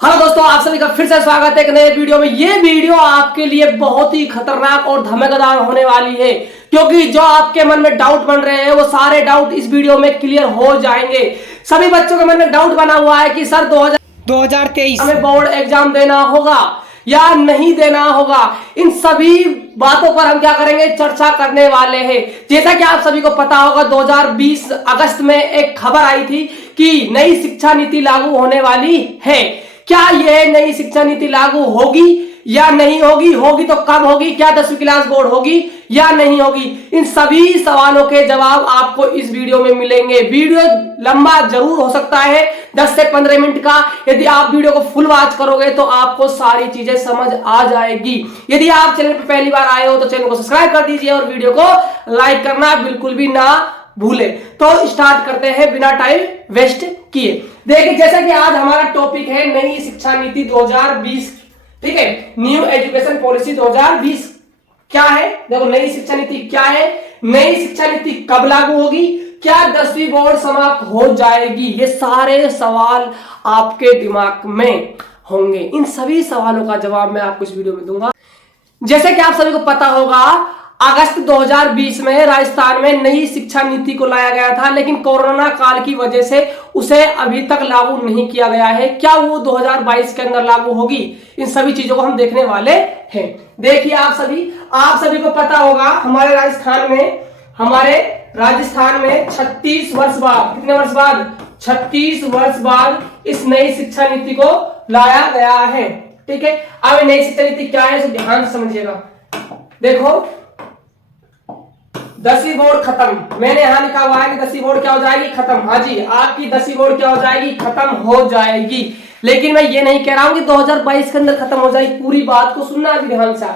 Hello दोस्तों, आप सभी का फिर से स्वागत है एक नए वीडियो में। ये वीडियो आपके लिए बहुत ही खतरनाक और धमाकेदार होने वाली है, क्योंकि जो आपके मन में डाउट बन रहे हैं वो सारे डाउट इस वीडियो में क्लियर हो जाएंगे। सभी बच्चों के मन में डाउट बना हुआ है कि सर 2023 हमें बोर्ड एग्जाम देना होगा या नहीं देना होगा। इन सभी बातों पर हम क्या करेंगे, चर्चा करने वाले हैं। जैसा कि आप सभी को पता होगा, 2020 अगस्त में एक खबर आई थी कि नई शिक्षा नीति लागू होने वाली है। क्या यह नई शिक्षा नीति लागू होगी या नहीं होगी? होगी तो कब होगी? क्या 10वीं क्लास बोर्ड होगी या नहीं होगी? इन सभी सवालों के जवाब आपको इस वीडियो में मिलेंगे। वीडियो लंबा जरूर हो सकता है, 10 से 15 मिनट का। यदि आप वीडियो को फुल वॉच करोगे तो आपको सारी चीजें समझ आ जाएगी। यदि आप चैनल पर पहली बार आए हो तो चैनल को सब्सक्राइब कर दीजिए और वीडियो को लाइक करना बिल्कुल भी ना भूले। तो स्टार्ट करते हैं बिना टाइम वेस्ट किए। देखिए, जैसा कि आज हमारा टॉपिक है नई शिक्षा नीति 2020, ठीक है, न्यू एजुकेशन पॉलिसी 2020 क्या है। देखो, नई शिक्षा नीति क्या है, नई शिक्षा नीति कब लागू होगी, क्या 10वीं बोर्ड समाप्त हो जाएगी, ये सारे सवाल आपके दिमाग में होंगे। इन सभी सवालों का जवाब मैं आपको इस वीडियो में दूंगा। जैसे कि आप सभी को पता होगा, अगस्त 2020 में राजस्थान में नई शिक्षा नीति को लाया गया था, लेकिन कोरोना काल की वजह से उसे अभी तक लागू नहीं किया गया है। क्या वो 2022 के अंदर लागू होगी? इन सभी चीजों को हम देखने वाले हैं। देखिए, आप सभी को पता होगा, हमारे राजस्थान में 36 वर्ष बाद, कितने वर्ष बाद? 36 वर्ष बाद इस नई शिक्षा नीति को लाया गया है, ठीक है। अब नई शिक्षा नीति क्या है, इसे ध्यान से समझिएगा। देखो, 10वीं बोर्ड खत्म, मैंने यहां लिखा हुआ है कि 10वीं बोर्ड क्या हो जाएगी, खत्म। हाँ जी, आपकी 10वीं बोर्ड क्या हो जाएगी, खत्म हो जाएगी। लेकिन मैं ये नहीं कह रहा हूं कि 2022 के अंदर खत्म हो जाएगी। पूरी बात को सुनना अभी ध्यान से।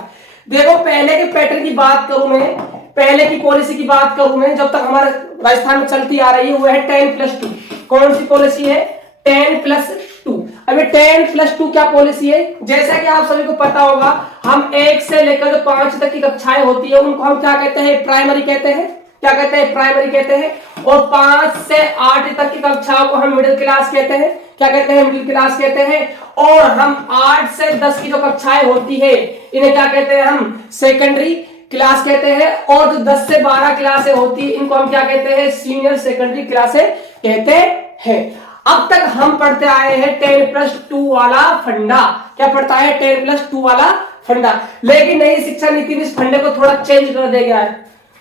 देखो, पहले के पैटर्न की बात करूं मैं, पहले की पॉलिसी की बात करूं मैं, जब तक हमारे राजस्थान में चलती आ रही है, वो है 10+2। कौन सी पॉलिसी है? 10+2। अभी 10+2 क्या पॉलिसी है? जैसा कि आप सभी को पता होगा, हम 1 से लेकर जो 5 तक की कक्षाएं होती है उनको हम क्या कहते हैं, प्राइमरी कहते हैं। क्या कहते हैं? प्राइमरी कहते हैं। और 5 से 8 तक की कक्षाओं को हम मिडिल क्लास कहते हैं। क्या कहते हैं? मिडिल क्लास कहते हैं। और हम 8 से 10 की जो कक्षाएं होती है इन्हें क्या कहते हैं, हम सेकेंडरी क्लास कहते हैं। और जो 10 से 12 क्लासें होती है इनको हम क्या कहते हैं, सीनियर सेकेंडरी क्लासें कहते हैं। अब तक हम पढ़ते आए हैं 10+2 वाला फंडा। क्या पढ़ता है? 10+2 वाला फंडा। लेकिन नई शिक्षा नीति में इस फंडे को थोड़ा चेंज कर दिया गया है।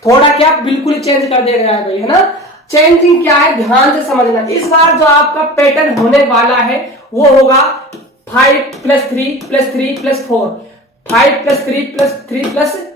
थोड़ा क्या, बिल्कुल ही चेंज कर दिया गया है भाई, है ना। चेंजिंग क्या है, ध्यान से समझना। इस बार जो आपका पैटर्न होने वाला है वो होगा 5+3+3+4। 5+3+3+4।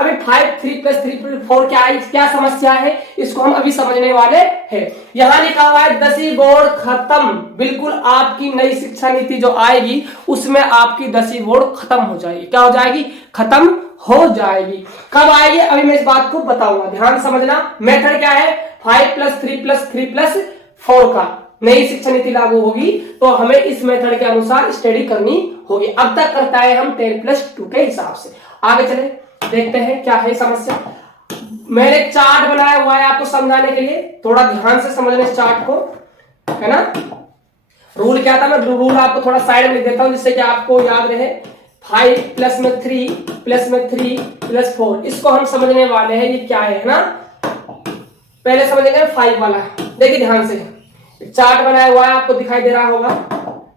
अभी 5+3+3+4 क्या है, क्या समस्या है, इसको हम अभी समझने वाले हैं। यहां लिखा हुआ है 10वीं बोर्ड खत्म। बिल्कुल आपकी नई शिक्षा नीति जो आएगी उसमें आपकी 10वीं बोर्ड खत्म हो जाएगी। क्या हो जाएगी? खत्म हो जाएगी। कब आएगी अभी मैं इस बात को बताऊंगा, ध्यान समझना। मेथड क्या है? 5+3+3+4 का नई शिक्षा नीति लागू होगी तो हमें इस मेथड के अनुसार स्टडी करनी होगी। अब तक करता है हम 10+2 के हिसाब से। आगे चले, देखते हैं क्या है समस्या। मैंने चार्ट बनाया हुआ है आपको समझाने के लिए, थोड़ा ध्यान से समझने इस चार्ट को, है ना। रूल क्या था, मैं रूल आपको थोड़ा साइड में लिख देता हूं जिससे कि आपको याद रहे। 5+3+3+4 इसको हम समझने वाले हैं। ये क्या है ना, पहले समझेंगे 5 वाला। देखिए ध्यान से, चार्ट बनाया हुआ है, आपको दिखाई दे रहा होगा,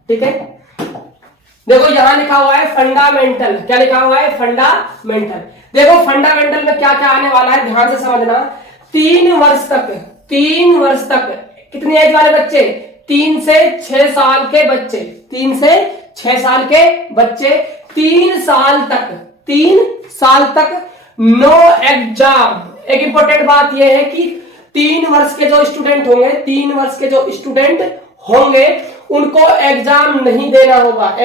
ठीक है। देखो, यहां लिखा हुआ है फंडामेंटल। क्या लिखा हुआ है? फंडामेंटल। देखो, फंडामेंटल में क्या क्या आने वाला है, ध्यान से समझना। 3 वर्ष तक कितनी एज वाले बच्चे? 3 से 6 साल के बच्चे। 3 से 6 साल के बच्चे 3 साल तक नो एग्जाम। एक इंपॉर्टेंट बात यह है कि 3 वर्ष के जो स्टूडेंट होंगे उनको एग्जाम नहीं देना होगा।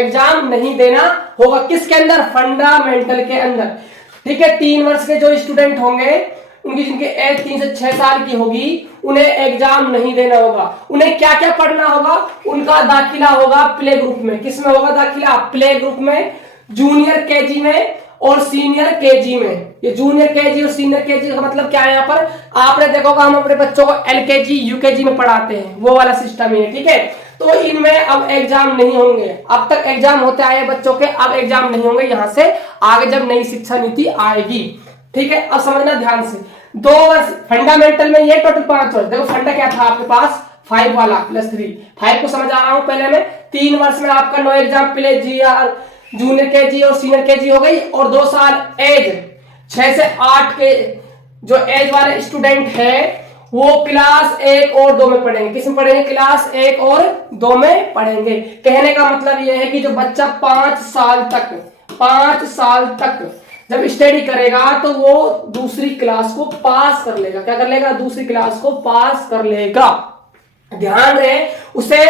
किसके अंदर? फंडामेंटल के अंदर, ठीक है। 3 वर्ष के जो स्टूडेंट होंगे, उनकी जिनकी एज 3 से 6 साल की होगी, उन्हें एग्जाम नहीं देना होगा। उन्हें क्या क्या पढ़ना होगा? उनका दाखिला होगा प्ले ग्रुप में। किसमें होगा दाखिला? प्ले ग्रुप में, जूनियर केजी में और सीनियर केजी में। ये जूनियर केजी और सीनियर केजी का मतलब क्या है? यहाँ पर आपने देखा होगा, हम अपने बच्चों को एलकेजी यूकेजी में पढ़ाते हैं, वो वाला सिस्टम है, ठीक है। तो इनमें अब एग्जाम नहीं होंगे। अब तक एग्जाम होते आए बच्चों के, अब एग्जाम नहीं होंगे यहां से आगे जब नई शिक्षा नीति आएगी। ठीक है, अब समझना ध्यान से। 2 वर्ष फंडामेंटल में ये टोटल 5 वर्ष। देखो फंडा क्या था आपके पास 5 वाला +3, 5 को समझ आ रहा हूं पहले में। 3 वर्ष में आपका 9 exam play GR junior KG और सीनियर KG हो गई, और 2 साल एज 6 से 8 के जो एज वाले स्टूडेंट है वो क्लास 1 और 2 में पढ़ेंगे। किस में पढ़ेंगे? क्लास 1 और 2 में पढ़ेंगे। कहने का मतलब यह है कि जो बच्चा 5 साल तक जब स्टडी करेगा तो वो दूसरी क्लास को पास कर लेगा। क्या कर लेगा? दूसरी क्लास को पास कर लेगा। ध्यान रहे, उसे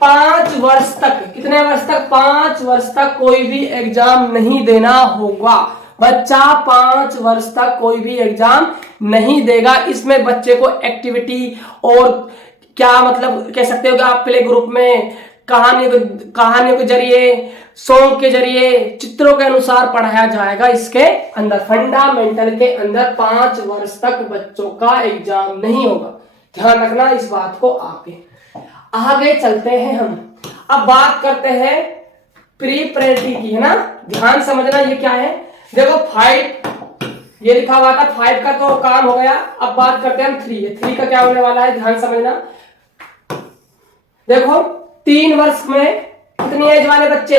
5 वर्ष तक, कितने वर्ष तक? 5 वर्ष तक कोई भी एग्जाम नहीं देना होगा। बच्चा 5 वर्ष तक कोई भी एग्जाम नहीं देगा। इसमें बच्चे को एक्टिविटी और क्या मतलब कह सकते हो कि आप प्ले ग्रुप में कहानियों के जरिए, सॉन्ग के जरिए, चित्रों के अनुसार पढ़ाया जाएगा। इसके अंदर फंडामेंटल के अंदर 5 वर्ष तक बच्चों का एग्जाम नहीं होगा। ध्यान रखना इस बात को। आगे चलते हैं हम। अब बात करते हैं प्रीपरेटरी की, है ना। ध्यान समझना ये क्या है। देखो 5 ये लिखा हुआ था, 5 का तो काम हो गया। अब बात करते हैं हम 3 का क्या होने वाला है, ध्यान समझना। देखो 3 वर्ष में कितनी एज वाले बच्चे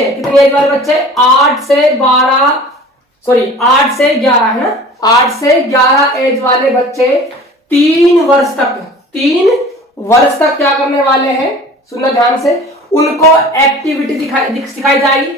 8 से 11 है ना। 8 से 11 एज वाले बच्चे 3 वर्ष तक क्या करने वाले हैं? सुनना ध्यान से। उनको एक्टिविटी सिखाई जाएगी।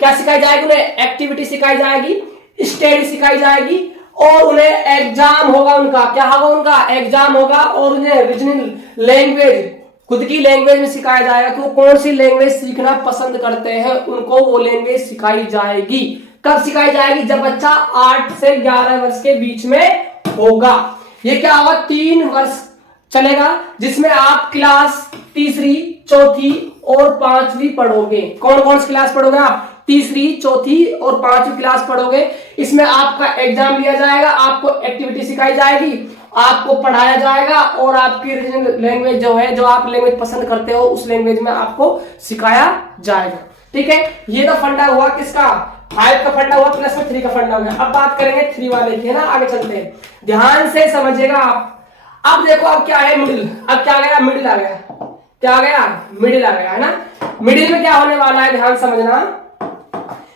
क्या सिखाई जाएगी? उन्हें एक्टिविटी सिखाई जाएगी, स्टडी सिखाई जाएगी, और उन्हें एग्जाम होगा। उनका क्या होगा? उनका एग्जाम होगा। और उन्हें रीजनल लैंग्वेज, खुद की लैंग्वेज में सिखाया जाएगा कि वो कौन सी लैंग्वेज सीखना पसंद करते हैं। उनको वो लैंग्वेज सिखाई जाएगी। कब सिखाई जाएगी? जब बच्चा 8 से 11 वर्ष के बीच में होगा। ये क्या होगा? 3 वर्ष चलेगा, जिसमें आप क्लास 3री, 4थी और 5वीं पढ़ोगे। कौन कौन सी क्लास पढ़ोगे आप? 3री, 4थी और 5वीं क्लास पढ़ोगे। इसमें आपका एग्जाम लिया जाएगा, आपको एक्टिविटी सिखाई जाएगी, आपको पढ़ाया जाएगा, और आपकी रीजनल लैंग्वेज जो है, जो आप लैंग्वेज पसंद करते हो, उस लैंग्वेज में आपको सिखाया जाएगा। ठीक है, ये तो फंडा हुआ किसका? 5 का फंडा हुआ, प्लस में 3 का फंडा हुआ। अब बात करेंगे 3 वाले की, है ना। आगे चलते हैं, ध्यान से समझिएगा आप। अब देखो अब क्या है? मिडिल। अब क्या आ गया? मिडिल आ गया। क्या आ गया? मिडिल आ गया, है ना। मिडिल में क्या होने वाला है? ध्यान समझना।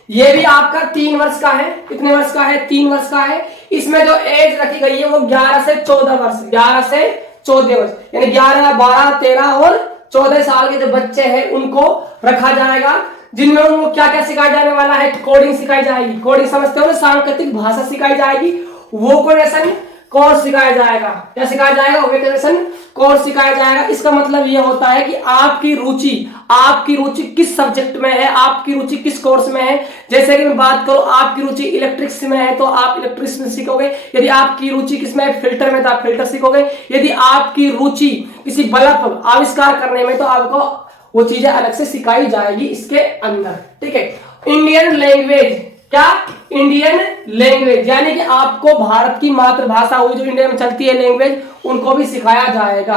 ये भी आपका 3 वर्ष का है। कितने वर्ष का है? 3 वर्ष का है। इसमें जो एज रखी गई है वो 11 से 14 वर्ष, 11 से 14 वर्ष, यानी 11, 12, 13 और 14 साल के जो बच्चे हैं उनको रखा जाएगा, जिनमें उनको क्या क्या सिखाया जाने वाला है? कोडिंग सिखाई जाएगी। कोडिंग समझते हो ना? सांकेतिक भाषा सिखाई जाएगी। वोकेशनल कोर्स सिखाया जाएगा। क्या सिखाया जाएगा? वोकेशनल कोर्स सिखाया जाएगा। इसका मतलब यह होता है कि आपकी रुचि किस सब्जेक्ट में है, आपकी रुचि किस कोर्स में है। जैसे कि मैं बात करूं, आपकी रुचि इलेक्ट्रिक्स में है तो आप इलेक्ट्रिक्स में सीखोगे। यदि आपकी रुचि किसमें है? फिल्टर में, तो आप फिल्टर सीखोगे। यदि आपकी रुचि किसी बल्ब आविष्कार करने में, तो आपको वो चीजें अलग से सिखाई जाएगी इसके अंदर। ठीक है। इंडियन लैंग्वेज, क्या? इंडियन लैंग्वेज, यानी कि आपको भारत की मातृभाषा हुई जो इंडिया में चलती है लैंग्वेज, उनको भी सिखाया जाएगा।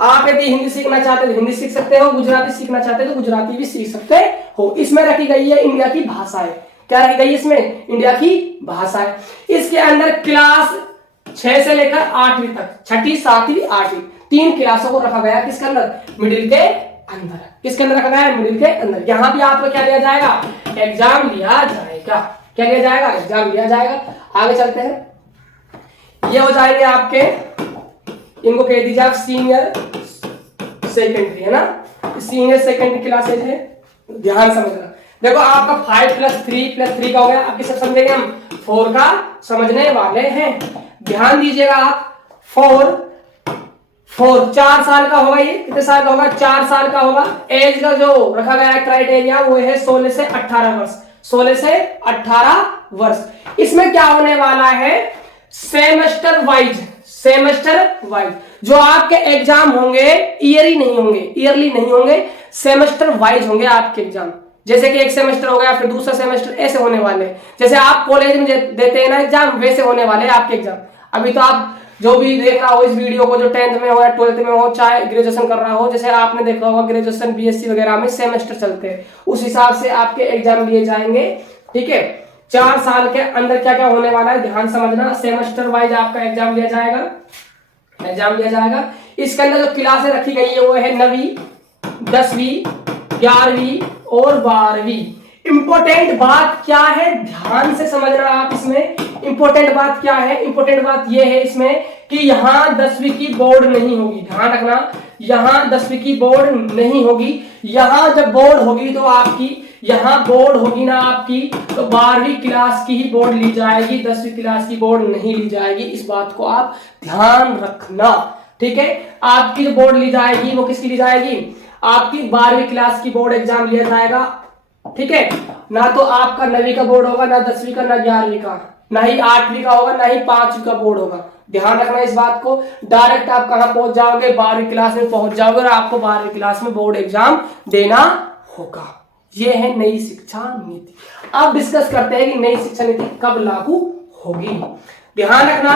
आप यदि हिंदी सीखना चाहते हो हिंदी सीख सकते हो, गुजराती सीखना चाहते हो तो गुजराती भी सीख सकते हो। इसमें रखी गई है इंडिया की भाषाएं। क्या रखी गई है इसमें? इंडिया की भाषाएं। इसके अंदर क्लास 6 से लेकर 8वीं तक, 6ठी, 7वीं, 8वीं, 3 क्लासों को रखा गया। किसके अंदर? मिडिल के अंदर। किसके अंदर रखा गया है? मिडिल के अंदर। यहां भी आपको क्या लिया जाएगा? एग्जाम लिया जाएगा। क्या लिया जाएगा? एग्जाम लिया जाएगा। आगे चलते हैं। ये हो जाएंगे आपके, इनको कह दीजिए आप सीनियर सेकेंडरी, है ना। सीनियर सेकेंडरी क्लासेज है। ध्यान समझना। देखो आपका 5 + 3 का हो गया। अब किसे समझेंगे हम? 4 का समझने वाले हैं। ध्यान दीजिएगा आप। 4 4 साल का होगा। ये कितने साल का होगा? 4 साल का होगा। एज का जो रखा गया है क्राइटेरिया वो है 16 से 18 वर्ष। 16 से 18 वर्ष। इसमें क्या होने वाला है? सेमेस्टर वाइज जो आपके एग्जाम होंगे ईयरली नहीं होंगे, सेमेस्टर वाइज होंगे आपके एग्जाम। जैसे कि एक सेमेस्टर हो गया, फिर दूसरा सेमेस्टर, ऐसे होने वाले। जैसे आप कॉलेज में देते हैं ना एग्जाम, वैसे होने वाले हैं आपके एग्जाम। अभी तो आप जो भी देख रहा हो इस वीडियो को, जो 10th में हो या 12th में हो, चाहे ग्रेजुएशन कर रहा हो, जैसे आपने देखा होगा ग्रेजुएशन बीएससी वगैरह में सेमेस्टर चलते हैं, उस हिसाब से आपके एग्जाम लिए जाएंगे। ठीक है, 4 साल के अंदर क्या क्या होने वाला है ध्यान समझना। सेमेस्टर वाइज आपका एग्जाम लिया जाएगा। इसके अंदर जो क्लासें रखी गई है वो है 9वीं, 10वीं, 11वीं और 12वीं। इंपॉर्टेंट बात क्या है ध्यान से समझना आप इसमें। इंपॉर्टेंट बात क्या है? इंपॉर्टेंट बात ये है इसमें कि यहाँ 10वीं की बोर्ड नहीं होगी। ध्यान रखना, यहाँ 10वीं की बोर्ड नहीं होगी। यहाँ जब बोर्ड होगी तो आपकी, यहाँ बोर्ड होगी ना आपकी, तो 12वीं क्लास की ही बोर्ड ली जाएगी, 10वीं क्लास की बोर्ड नहीं ली जाएगी। इस बात को आप ध्यान रखना। ठीक है, आपकी जो बोर्ड ली जाएगी वो किसकी ली जाएगी? आपकी 12वीं क्लास की बोर्ड एग्जाम लिया जाएगा। ठीक है, ना तो आपका 9वीं का बोर्ड होगा, ना 10वीं का, ना 11वीं का, ना ही 8वीं का होगा, ना ही 5वीं का बोर्ड होगा। ध्यान रखना इस बात को। डायरेक्ट आप कहां पहुंच जाओगे? 12वीं क्लास में पहुंच जाओगे और आपको 12वीं क्लास में बोर्ड एग्जाम देना होगा। यह है नई शिक्षा नीति। अब डिस्कस करते हैं कि नई शिक्षा नीति कब लागू होगी। ध्यान रखना,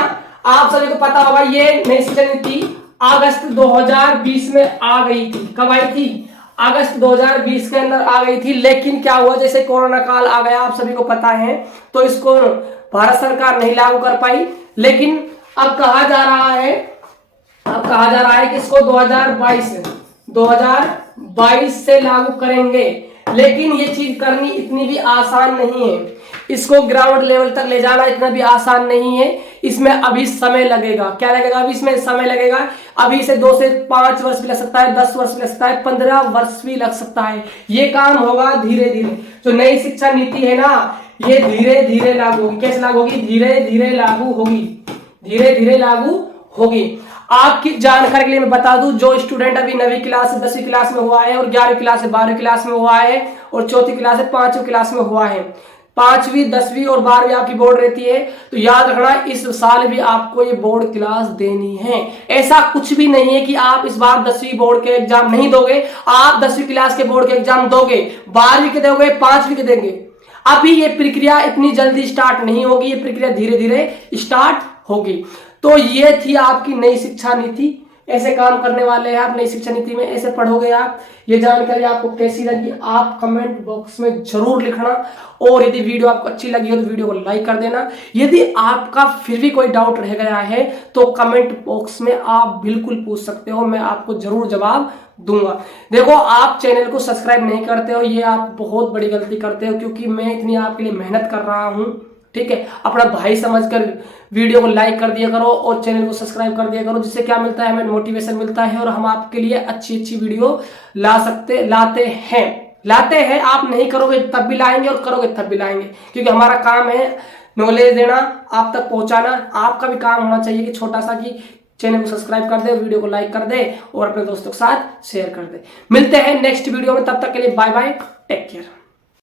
आप सभी को पता होगा ये नई शिक्षा नीति अगस्त 2020 में आ गई थी। कब आई थी? अगस्त 2020 के अंदर आ गई थी। लेकिन क्या हुआ, जैसे कोरोना काल आ गया, आप सभी को पता है, तो इसको भारत सरकार नहीं लागू कर पाई। लेकिन अब कहा जा रहा है कि इसको 2022 से लागू करेंगे। लेकिन ये चीज करनी इतनी भी आसान नहीं है। इसको ग्राउंड लेवल तक ले जाना इतना भी आसान नहीं है। इसमें अभी समय लगेगा। क्या लगेगा? अभी इसमें समय लगेगा। अभी से 2 से 5 वर्ष भी लग सकता है, 10 वर्ष भी लग सकता है, 15 वर्ष भी लग सकता है। ये काम होगा धीरे धीरे। जो नई शिक्षा नीति है ना, ये धीरे धीरे लागू होगी। कैसे लागू होगी? धीरे धीरे लागू होगी। धीरे धीरे लागू होगी। आपकी जानकारी के लिए मैं बता दूं, जो स्टूडेंट अभी 9वीं क्लास से 10वीं क्लास में हुआ है, और 11वीं क्लास से 12वीं क्लास में हुआ है, और 4वीं क्लास से 5वीं क्लास में हुआ है, 5वीं, 10वीं और 12वीं आपकी बोर्ड रहती है, तो याद रखना इस साल भी आपको ये बोर्ड क्लास देनी है। ऐसा कुछ भी नहीं है कि आप इस बार 10वीं बोर्ड के एग्जाम नहीं दोगे। आप 10वीं क्लास के बोर्ड के एग्जाम दोगे, 12वीं के दोगे, 5वीं के देंगे। अभी ये प्रक्रिया इतनी जल्दी स्टार्ट नहीं होगी, ये प्रक्रिया धीरे धीरे स्टार्ट होगी। तो ये थी आपकी नई शिक्षा नीति। ऐसे काम करने वाले हैं आप नई शिक्षा नीति में, ऐसे पढ़ोगे आप। ये जानकारी आपको कैसी लगी आप कमेंट बॉक्स में जरूर लिखना। और यदि वीडियो आपको अच्छी लगी हो तो वीडियो को लाइक कर देना। यदि आपका फिर भी कोई डाउट रह गया है तो कमेंट बॉक्स में आप बिल्कुल पूछ सकते हो, मैं आपको जरूर जवाब दूंगा। देखो, आप चैनल को सब्सक्राइब नहीं करते हो, ये आप बहुत बड़ी गलती करते हो, क्योंकि मैं इतनी आपके लिए मेहनत कर रहा हूं। ठीक है, अपना भाई समझकर वीडियो को लाइक कर दिया करो और चैनल को सब्सक्राइब कर दिया करो, जिससे क्या मिलता है? हमें मोटिवेशन मिलता है और हम आपके लिए अच्छी अच्छी वीडियो लाते हैं। आप नहीं करोगे तब भी लाएंगे, और करोगे तब भी लाएंगे, क्योंकि हमारा काम है नॉलेज देना, आप तक पहुंचाना। आपका भी काम होना चाहिए कि छोटा सा, कि चैनल को सब्सक्राइब कर दे, वीडियो को लाइक कर दे और अपने दोस्तों के साथ शेयर कर दे। मिलते हैं नेक्स्ट वीडियो में, तब तक के लिए बाय बाय, टेक केयर।